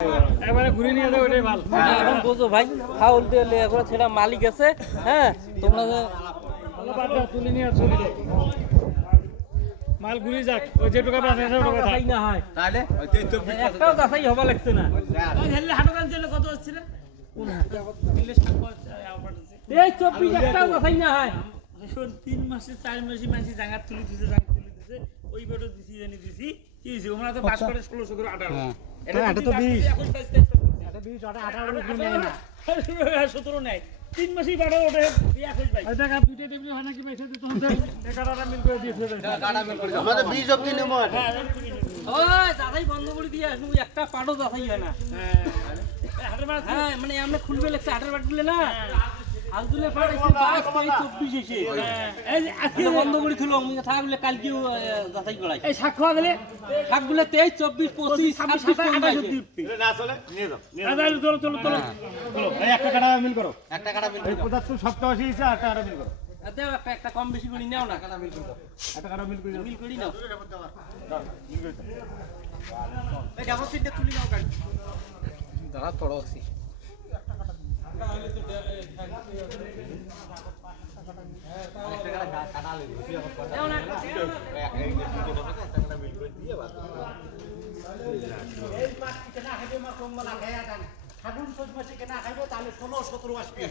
এবারে ঘুরে নিয়ে যাও, ওটাই ভালো। এখন বোঝো ভাই, ফাউল দিলে এখন সেটা মালিক আছে। হ্যাঁ, তোমরা তুলে নিয়ে চলে যাও, মাল ঘুরে যাক, ওই যে টোকা বাঁচে যাচাই না হয়, তাহলে একটাও যাচাই হবা লাগছে না। কত হচ্ছিল? 24 একটাও যাচাই না হয়। 3 মাসে 4 মাসে মানুষ জাঙ্গা তুলে দিছে, ওই বেটো দিছি জানি দিছি কি হইছে, ওরা তো পাস করে 1600 করে 18। এটা তো 20, এটা 20 18 করে নেয় না, 17 নেয়। 3 মাসেই বাড়া ওঠে 21 ভাই। টাকা দুইটা টেবিল হয় নাকি পয়সা দিতে হবে, টাকাটা মিল করে দিয়েছে। টাকাটা মিল করে আমাদের 20 অবধি নেবো। ওই যাচাই বন্ধ করে দিয়ে আসবো, একটা পাটও যাচাই হয় না। হ্যাঁ, মানে আমরা খুলবে লাগছে, 18 পাট খুলে না আলদুলে পাট এসে 22 এসে এই যে আজকে বন্ধ করে দিল। আমি থাকলে কালকেও যাচাই করাই। এই সাক্ষ্য দিলে শাকগুলো 23 24 25 26 27 না চলে নিয়ে যাও। চলো চলো চলো চলো, এই একটা কাটা মিল করো, একটা কাটা মিল এই 75 87 হিসা একটা কাটা মিল করো, দেও একটা কম বেশি করে নাও না, কাটা মিল করো, একটা কাটা মিল করে মিল করি নাও। এই যাবো তিনটে তুলি নাও গাড়ি দাঁড়া পড়ছি একটা কাটা কাটা লই বেশি হবে দেও না, এই একটা কাটা মিল করে দিয়ে বাদ এই মাছ কেনা খাইবে মা কম বলা খায়া জান ফাগুন চৈত মাসে কেনা খাইবো তাহলে 16 17 আসবে।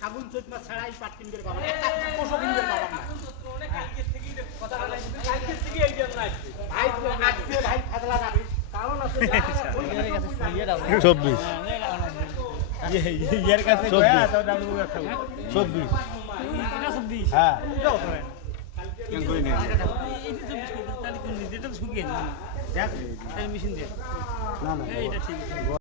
ফাগুন চৈত মাস ছাড়াই পাট কিনবে পাবা না, একটা কোষো কিনবে পাবা না। কালকে থেকে কথা বলাই, কালকে থেকে এই জন্য আসছে ভাই তো আজকে ভাই ফাদলা যাবে কারণ আছে 24 ইয়ার কাছে গয়া তো ডাবলু একটা 24 এটা 26 হ্যাঁ কেন কই না এই যে 26 তাহলে কোন যেটা শুকিয়ে না, দেখ এই মেশিন দিয়ে না না, এইটা ঠিক আছে।